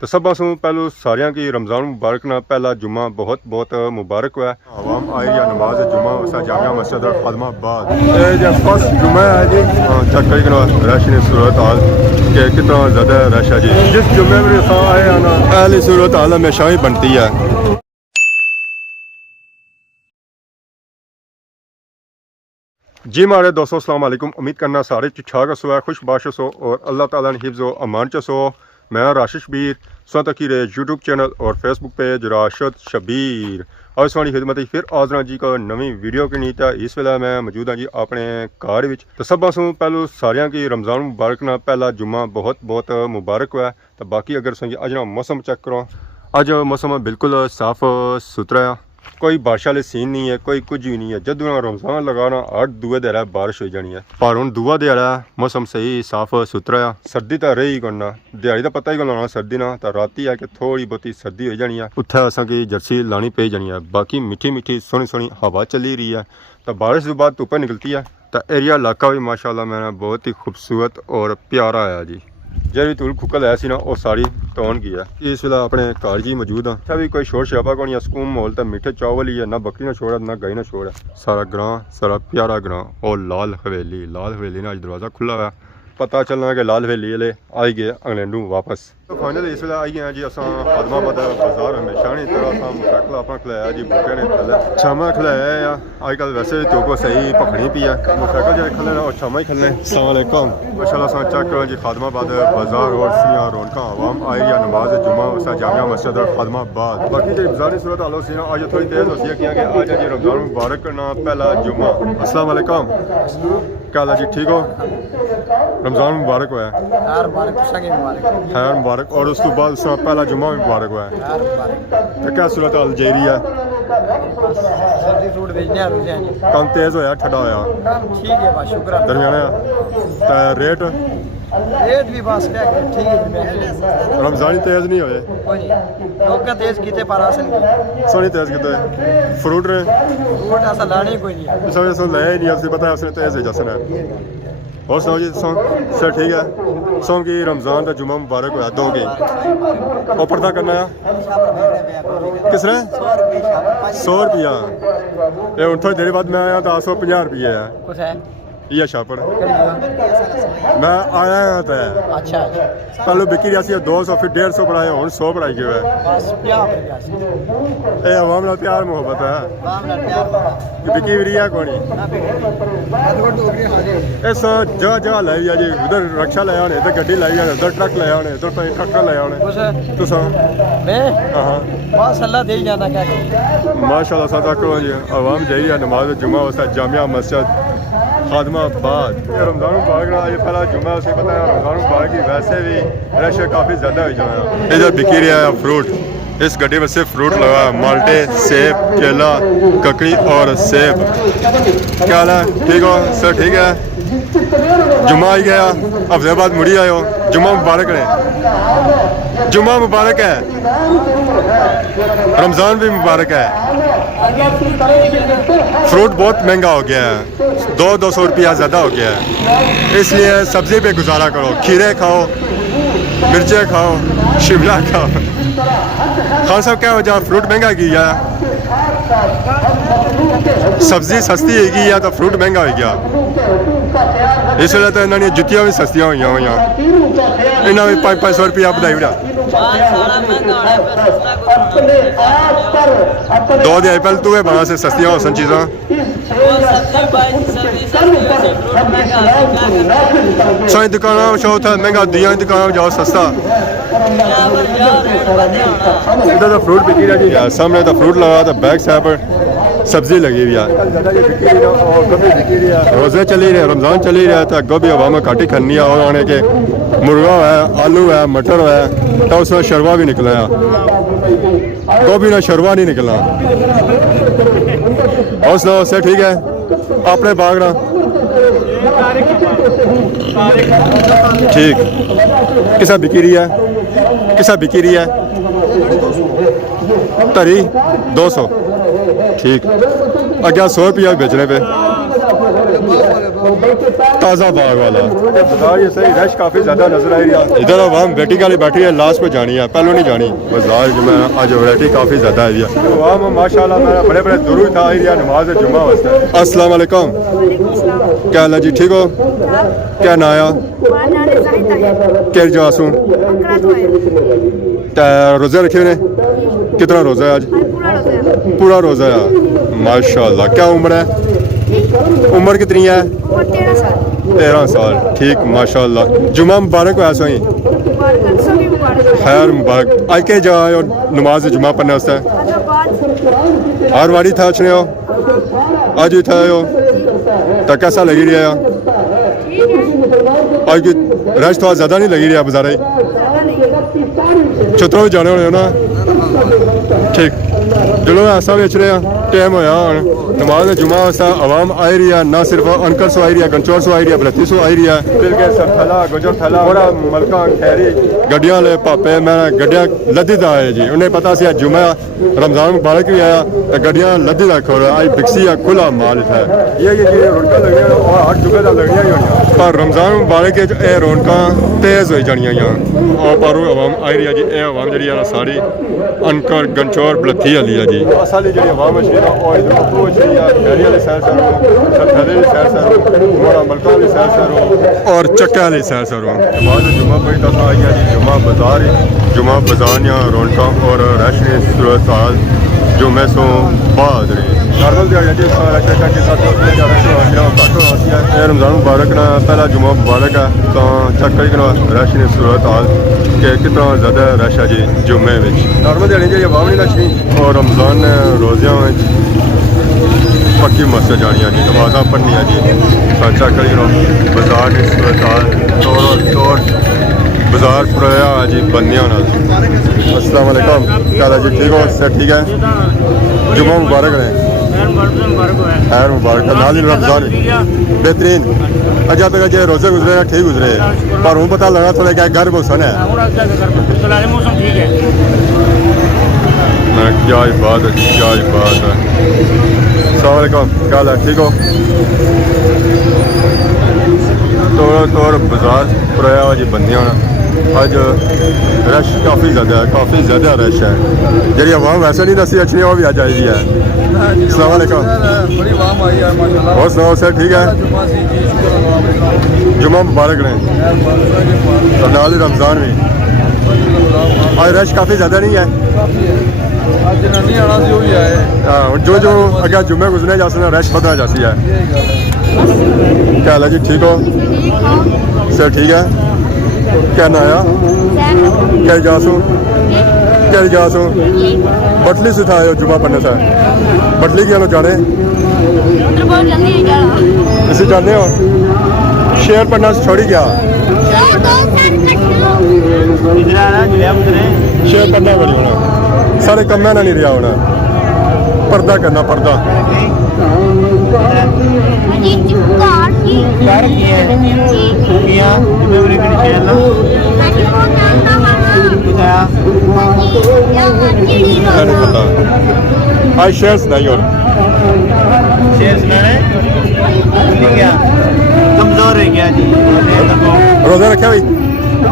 तो सब सू पहलू सारिया की रमज़ान मुबारक ना पहला जुम्मा बहुत बहुत मुबारक हुआ आवाम आई या नमाज जुम्मा उसा जामिया मस्जिद और खादमाबाद जब फर्स्ट जुम्मा है जी चेक करिए रश ने सूरत हाल के कितना ज़्यादा रश है जी जिस जुम्मे में आए हैं ना पहली सूरत हाल हमेशा ही बनती है। जी हमारे दोस्तों अस्सलाम वालेकुम, उम्मीद करना सारे ठीक ठाक सो है, खुश बाश सो और अल्लाह ताला ने हिफ्ज़ व अमान च सो। मैं राशिद शबीर स्वतकीर यूट्यूब चैनल और फेसबुक पेज राशिद शबीर और सारी खिदमत फिर आजना जी का नवी वीडियो की नीत है। इस वेले मैं मौजूद हाँ जी अपने घर में। तो सब सू पहलू सारिया की रमज़ान मुबारक ना पहला जुम्मा बहुत बहुत मुबारक हुआ। तो बाकी अगर सही अज ना मौसम चेक करो, अज मौसम बिल्कुल साफ सुथरा है, कोई बारिश वाले सीन नहीं है, कोई कुछ भी नहीं है। जदों रमज़ान लगाना 8 दूए दिहाड़े बारिश हो जानी है, पर हुण दूआ दिहाड़ा मौसम सही साफ सुथरा है। सर्दी तो रही ही कोना, दिहाड़ी का पता ही कोना सर्दी ना, तो राती आके थोड़ी बहुती सर्दी हो जानी है, उत्थे असांकी जर्सी लानी पई जानी है। बाकी मीठी मीठी सोहनी सोहनी हवा चली रही है, तो बारिश के बाद धुप्प निकलती है। तो एरिया इलाका भी माशाल्लाह मैंने बहुत ही खूबसूरत और प्यारा है जी। जी धूल खुकल है सी ना वो सारी टोन की है। इस वेला अपने घर जी मौजूद हाँ, अच्छा भी कोई शोर शराबा को नहीं, सुकून माहौल तो मीठे चावल ही है, ना बकरी ना छोड़ ना गाय ना छोड़ है। सारा ग्रां सारा प्यारा ग्रां और लाल हवेली ना अज दरवाज़ा खुला हुआ, पता चलना कि लाल हवेली वाले आई गए इंग्लैंडों वापस। तो फाइनल इस वेले आई गए जी अस खादमाबाद बाजार हमेशा नहीं तरह अस मोटरसाइकिल अपना खलाया जी बूटे ने थले छामा खलाया। अजकल वैसे धुप सही भखनी पी है, मोटरसाइकिल जो खले और छामा ही खलने। अस्सलाम माशाल्लाह चेक करो जी खादमाबाद बाजार और सियाँ रौनक आवाम आई या नमाज जुम्मा उसा जामिया मस्जिद और खादमाबाद। बाकी जो बाजारी सूरत हाल सी ना अज थोड़ी तेज होती है कि आज जी रमज़ान मुबारक ना पहला जुम्मा। अस्सलाम वालेकुम, क्या हाल है जी, ठीक हो? रमज़ान मुबारक हुआ है, खैर मुबारक। और उस तो बाद पहला जुम्मा भी मुबारक हुआ है। तो क्या सूरत हाल जा रही है? कम तेज होया ठंडा होया? दरमियाना रेट भी बस ठीक है, रमज़ानी तेज नहीं होए, तेज किते पर सोनी तेज किते फ्रूट ने ऐसा लाने कोई नहीं सब लाया ही नहीं, असली पता है उसने तेज है जसन है। और सुनाओ जी, सर ठीक है? सोम की रमज़ान का जुम्मा मुबारक होया दो की और पर्दा करना है किस ने 100 रुपया। ये हूँ थोड़ी देर बाद मैं आया तो 150 रुपये है ये शापड़ मैं आया था। अच्छा पहले बिकी रहा 200 फिर 150 पढ़ाए हूँ 100 पढ़ाई गए है। ये अवाम नाल प्यार मोहब्बत है, बिकी भी रही है कौन इस जगह जगह लाई है जी। उधर रक्षा लाया होने, इधर गड्डी लाई है, उधर ट्रक लाया होने, इधर ट्रैक्टर लाया होने। तुस माशाल्लाह सा करो जी अवाम जाइए है नमाज जुम्मा उस जामिया मस्जिद खादमाबाद। रमज़ान मुबारक ना ये पहला जुम्मा उसे पता है। रमज़ान मुबारक की वैसे भी रश काफ़ी ज़्यादा हो जाना। इधर बिकी रहा है फ्रूट, इस गड्डी में सिर्फ फ्रूट लगा है, माल्टे सेब केला ककड़ी और सेब। क्या हाल है, ठीक हो सर? ठीक है, जुम्मा आई गया, हफ्ते बाद मुड़ी आए हो, जुम्मा मुबारक है, जुम्मा मुबारक है, रमज़ान भी मुबारक है। फ्रूट बहुत महंगा हो गया है, 200 रुपया ज़्यादा हो गया है, इसलिए सब्ज़ी पे गुजारा करो। खीरे खाओ, मिर्चें खाओ, शिमला खाओ। खान साहब क्या वजह फ्रूट महंगा की है? सब्जी सस्ती होगी या तो फ्रूट महंगा हो गया। इस वे तो इन्होंने जुत्तियां भी सस्तियां हुई इन्होंने भी 500 रुपया बढ़ाई उड़ा 2 दिन पहले तू बना से सस्तियां हो सन चीज़ा। सारी दुकान शो था महंगा, दिया दुकान जाओ सस्ता। इधर तो फ्रूट बिकी रहा जी, सामने तो फ्रूट लगा था, बैक साइड पर सब्जी लगी हुई है। रोज़े चली रहे, रमज़ान चली रहा था, गोभी हवा में काटी खन्नी है और आने के मुर्गा है, आलू है, मटर है, तो उसमें शरवा भी निकला है, गोभी ना शरवा नहीं निकला। और सुनाओ से ठीक है अपने बाग ना ठीक किसा बिकी रही है, किसा बिकी रही है? तरी 200 ठीक, अगर 100 रुपया बेचने पे ताज़ा बाग वाला बाजार ये सही रश काफ़ी ज़्यादा नजर आई रही है। इधर आवाम वेटी वाली बैठी है, लास्ट पे जानी है, पहले नहीं जानी। बाजार जो मैं आज वैरायटी काफ़ी ज़्यादा आई है। आवाम माशाल्लाह मेरा बड़े बड़े दूर था आई रही नमाज जुम्मा वास्ते। अस्सलाम वालेकुम, क्या हाल है जी, ठीक हो? क्या नाया क्या जासू रोज़े रखे हुए? कितना रोज़ा है आज? पूरा रोज़ा है माशाल्लाह। क्या उम्र है? उम्र कितनी है? 13 साल। ठीक माशाल्लाह। जुम्मा मुबारक हो ऐसा ही खैर मुबारक। आज के जाए और नमाज जुम्मा पढ़ने वास्ते हर वारी था अच्छे हो, आज भी था हो तो कैसा लगी रहा है? आज की रश थोड़ा ज़्यादा नहीं लगी रहा बाजार? छतरों भी जाने होने हो ना? ठीक चलो ऐसा बेच रहे हैं टाइम होया नमाज जुम्मा वास्ते आवाम आई रही है, ना सिर्फ अनकर सो आई रही है, गंचौर सो आई रही है, बलती सो आई रही है, फिर के सर थला गुजर थला बड़ा मलका खैरी गड्डियां ले पापे मैं गड्डियां लद्दी दा आए जी। उन्हें पता सी जुम्मा रमजान मुबारक भी आया तो गड्डियां लद्दी दा खोल आई बिकसी है खुला माल है। ये रौनक लगनी और हर जुगे का लगनिया ही होनी पर रमजान मुबारक ये रौनक तेज हो जानिया और पर आवाम आई रही है जी। ये आवाम जी सारी अनकर गंचौर बलथी वाली है जी। असली जी आवाम है और चक्का वाली सैर सरों जुम्मा बड़ी दफा आई है जी। जुम्मा बाजार या रौनक और राशि सूरत हाल जुम्मे सो बाद नॉर्मल रमजान मुबारक ना पहला जुम्मा मुबारक है तो चेक करी रश ने सूरत हाल के कितना ज़्यादा रश है जी जुम्मे में। नॉर्मल दिहाड़ी जी आवाम नहीं रश नहीं और रमजान रोज़ियां पक्की मस्जिद जानी है जी, नमाजा पढ़नी है जी। चेक करी बाजार ने सूरत हाल तोड़ बाजार पुराया जी बंदियां नाल। अस्सलाम वालेकुम, क्या हाल है जी, ठीक हो? सर ठीक है, जुम्मा मुबारक है। खैर मुबारक है नाल ही रमजान बेहतरीन। अच्छा तक जो रोजे गुजरे ठीक गुजरे पर हूँ पता लगा थोड़ा क्या घर मौसम है क्या बात है, क्या बात है। अस्सलाम वालेकुम, क्या हाल है, ठीक हो? तोड़ बाजार पुराया जी बंदियां अज रश काफ़ी ज़्यादा रश है जी। आवाम वैसे नहीं दसी अच्छी वो भी अज आई है। अस्सलाम वालेकुम, और सुनाओ सर ठीक है? जुम्मा मुबारक ने और नाल ही रमज़ान भी आज रश काफ़ी ज़्यादा नहीं है। हाँ जो अगर जुम्मे गुजरने जा सकते रश बदला जाती है। क्या हाल है जी, ठीक हो? सर ठीक है, क्या नाया क्या जासू बटली से था जुम्मा पढ़ने से बटली की जाने इसे जाने हो शेर पढ़ना छोड़ी क्या शेर पढ़ना बड़ी होना सारे कम ना नहीं रहा होना पर्दा करना पर्दा आज शेर सुनाई और शेर सुनाने कमजोर है क्या जी? रोजा रखा भाई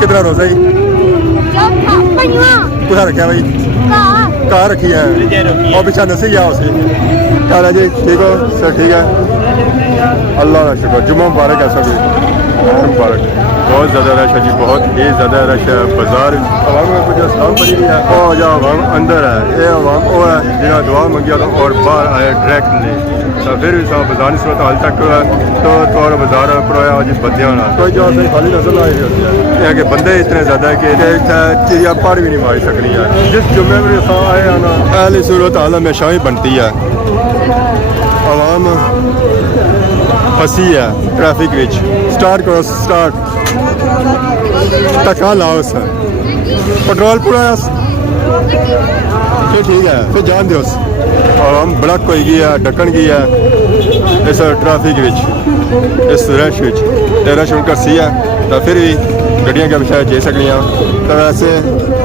कितना रोजा ही कुछ रखा भाई कहाँ रखी है और पीछा नसी गया उसे। क्या जी, ठीक हो सर? ठीक है, अल्लाह का शुक्र। जुम्मा मुबारक है सभी मुबारक। बहुत ज़्यादा रश है जी, बहुत ही ज़्यादा रश है बाजार आवाम में कुछ इस्लाम पड़ी हुई है और जो आवाम अंदर है ये आवाम वो है जिन्हें दुआ मंगी और बाहर आए डायरेक्टली तो फिर भी सब बाजार की सूरत हाल तक तो बाजार पुराया जी बंदियां कोई जो सही खाली नजर आई रही होती है कि बंदे इतने ज़्यादा है कि चिड़िया पढ़ भी नहीं मारी सकनी है। जिस जुम्मे में आए हैं ना पहली सूरत हाल हमेशा ही बनती है। आवाम फंसी है ट्रैफिक विच स्टार्ट करो स्टार्ट टका लाओ सर पेट्रोल पूरा फिर ठीक है फिर जान दो आवाम ब्लॉक हो गई है ढक्कन गई है इस ट्रैफिक विच इस रश विच रश उनका सी है तो फिर भी गड्डियां क्या पिछा जा सकनिया तो वैसे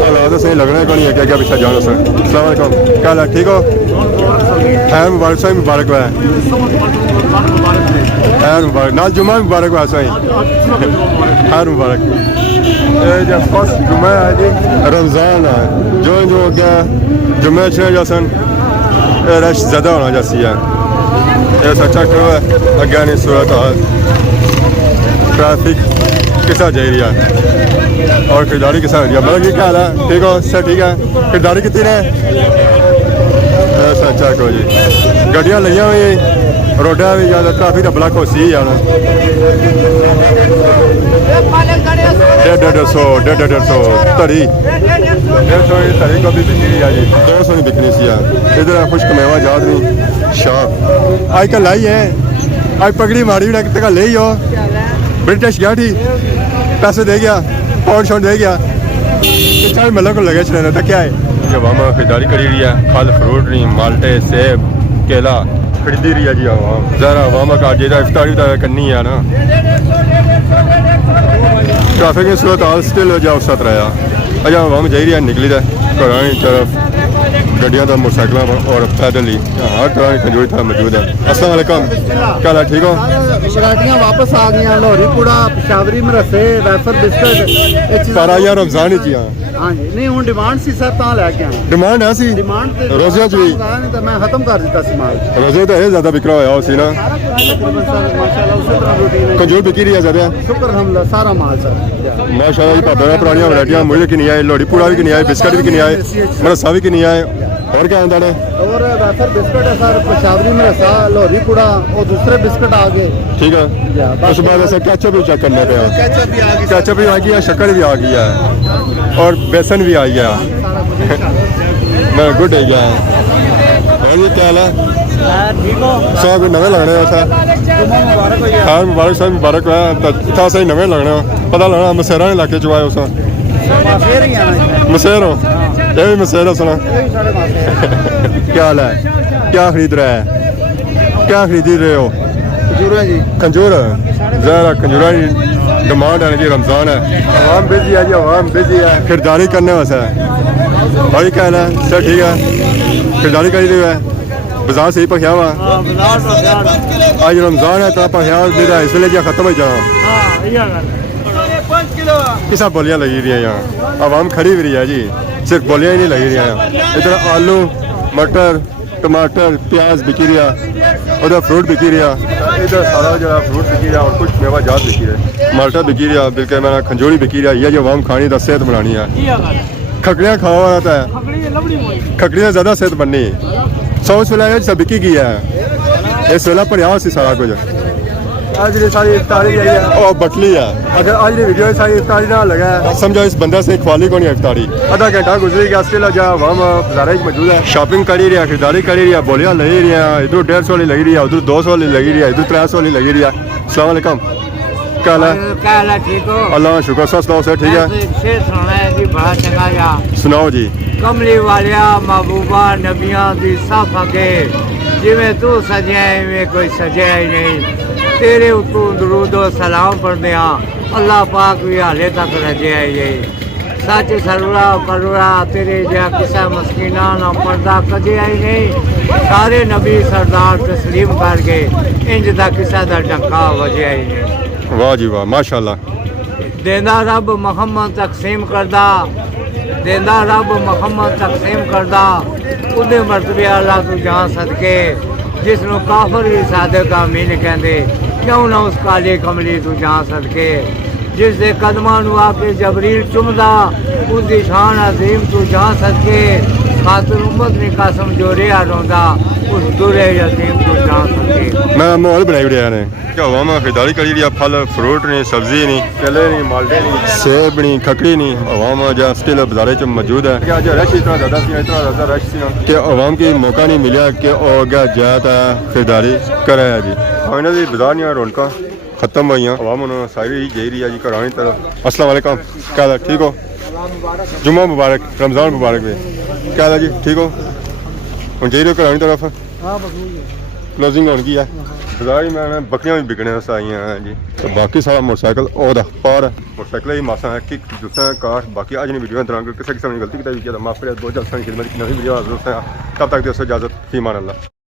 हालात सही लगना को नहीं है क्या पिछा जाना सर। अस्सलाम वालेकुम, क्या हाल है, ठीक हो? खैर मुबारक साहब मुबारक है। खैर मुबारक नाल जुम्मा भी मुबारक वासा ही खैर मुबारक ये जब फर्स्ट जुम्मा है जी रमज़ान है जो जो अगे जुम्मे छे जसन रश ज़्यादा होना जैसी है ये सच्चा क्यों है अगे नहीं सूरत हाल ट्रैफिक किसा जा रही है और खरीदारी किसा हो रही है मतलब क्या हाल है ठीक हो सर ठीक है खरीदारी कितनी है अच्छा को जी गड्डियां लगियां हुई रोडा भी ज़्यादा ट्रैफिक का ब्लॉक हो सी जाना 150 धड़ी 150 धड़ी को भी बिकनी है जी 200 नहीं बिकनी सी यार इधर खुश कमेवा याद नहीं शाप आज कल लाई है आज पगड़ी मारी भी तक ले ही हो ब्रिटिश गया थी पैसे दे गया पॉइंट शॉट दे गया चार मल्लों को लगे चलने तक क्या है जब हम खरीदारी करी रही है फल फ्रूट नहीं माल्टे सेब केला खरीदी रही है जी आवाम ज़रा आवाम का जेरा इफ्तारी तो करनी है ना ट्रैफिक की सूरत हाल स्टिल जा उस रहा अजा आवाम जा रही है निकली है घर की तरफ गड्डियां तो मोटरसाइकिल और पैदल ही हर तरह की खजूरी था मौजूद है अस्सलाम वालेकुम क्या हाल है ठीक हो शराटियाँ वापस आ गई लोहरी कूड़ा पिशावरी मरसे वैफर बिस्कुट पर यार रमजान ही जी हाँ जी नहीं हूँ डिमांड सी सर तां लैके आए डिमांड है सी डिमांड रोज़ियां च भी तो मैं खत्म कर दिता सी माल रोज़े तो ये ज़्यादा बिक्रा होया सी ना माशाल्लाह उसी तरह रूटीन है खजूर बिकी रही है ज़्यादा शुक्र अलहमदुलिल्लाह सारा माल सर माशाल्लाह जी भापे पुरानियां वैरायटियां मुझे कि नहीं आए लोहड़ी पूड़ा भी कि नहीं आए बिस्कुट भी कि नहीं आए मरसा भी कि नहीं आए और क्या आंदा ने और वैफर बिस्कुट है सर पिशावरी मरसा लोहरी कूड़ा और दूसरे बिस्कुट आ गए ठीक है उस बाद ऐसे कैचअप भी चेक करने पे कैचअप भी आ गया शक्कर भी आ गया है और बेसन भी आ गया मैं गुड है गया और ये क्या है ठीक हो सब नवे लगने ऐसा हाँ मुबारक साहब मुबारक है इतना सही नवे लगने पता लगना मसेरा इलाके च आए उस मसेर हो ये भी मसेर है सुना क्या हाल है क्या खरीद रहा है क्या खरीद रहे हो जी खंजूर ज़रा खंजूरा की डिमांड है जी रमज़ान है आवाम बिजी है जी आवाम बिजी है खरीदारी करने वैसे भाई क्या हाल है सर ठीक है खरीदारी करी रही है बाजार सही पखिया हुआ आज रमज़ान है तो पखिया मेरा इस वे खत्म हो जाना किसा बोलियां लगी रही है यहाँ आवाम खड़ी भी रही है जी सिर्फ बोलियां ही नहीं लगी रही हैं इधर आलू मटर टमाटर प्याज बिकी रहा उधर फ्रूट बिकी रहा इधर सारा जो फ्रूट बिकी रहा और कुछ मेवा जात बिकी रहे माल्टा बिकी रहा बिल्कुल मैंने खंजूरी बिकी रहा ये जो आवाम खानी तो सेहत बनानी है खकड़ियाँ खावा रहता है खकड़ियाँ ज़्यादा सेहत बननी 100 वेला सब बिकी गई है इस वेला पर यहाँ से सारा कुछ आज ये सारी इफ्तारी है और बटली है अगर आज ये वीडियो सारी इफ्तारी ना लगा है समझो इस बंदा से ख्वाली को नहीं इफ्तारी आधा घंटा गुजरी गया इसके लगा वहाँ बाजार मौजूद है शॉपिंग करी रही है खरीदारी करी रही है बोलियां लगी रही है इधर 150 वाली लगी रही है उधर 200 वाली लगी रही है इधर 300 वाली लगी रही है अस्सलाम वालेकुम क्या हाल है ठीक हो अल्लाह शुक्र सुनाओ सर ठीक है शेर सुना है जी बड़ा चंगा जा सुनाओ जी कमली वालिया महबूबा नबियां दी साफ अगे जिवें तू सजिया इवें कोई सजिया ही नहीं तेरे उतों दरूद और सलाम पढ़ने अल्लाह पाक भी हाले तक रजे आई सच सरूरा करूरा तेरे जहा किसा मस्कीना ना पर्दा कजे आई नहीं सारे नबी सरदार तस्लीम कर गए इंज दा किसा दा डंका वजे आई नहीं वाह जी वाह माशाल्लाह देंदा रब मोहम्मद तकसीम करदा देंदा रब मोहम्मद तकसीम करदा उदे मर्तबे अल्लाह तू जहां सदके जिसनों काफर भी सादक आमीन कहते क्यों ना उस काले कमली तू जहां सदके जिस दे कदमां नू आके जबरील चुमदा उसकी शान अजीम तू जहां सदके खातर उम्मत ने कसम जोरे रोंदा उस दुरे यतीम तू जहां सदके मैं माहौल बनाई रहा ने क्या हुआ मैं खरीदारी करी रही फल फ्रूट नहीं सब्जी नहीं केले नहीं माल्टे नहीं सेब नहीं खकड़ी नहीं अवाम जहाँ स्टिल बाजारे च मौजूद है क्या जो रश इतना ज़्यादा रश थी ना कि अवाम की मौका नहीं मिला कि अगर जाता खरीदारी कराया जी इन्हों की बाजार नहीं रौनक खत्म हुई अवाम उन्होंने सारी ही जा रही है जी घर की तरफ अस्सलाम वालेकुम क्या हाल ठीक हो जुम्मा मुबारक रमज़ान मुबारक भी क्या हाल जी ठीक हो हम जा रहे हो घर की तरफ क्लोजिंग होगी है बाजार में बकरियां भी बिकने आई हैं जी तो बाकी सारा मोटरसाइकिल और पार मोटरसाइकिल ही मासा है कि दूसरा कार बाकी आज वीडियो दौरान किसी किस्म की गलती की माफ करें बहुत जल्द खिदमत नई वीडियो तब तक दोस्तों इजाज़त फी मान अल्लाह।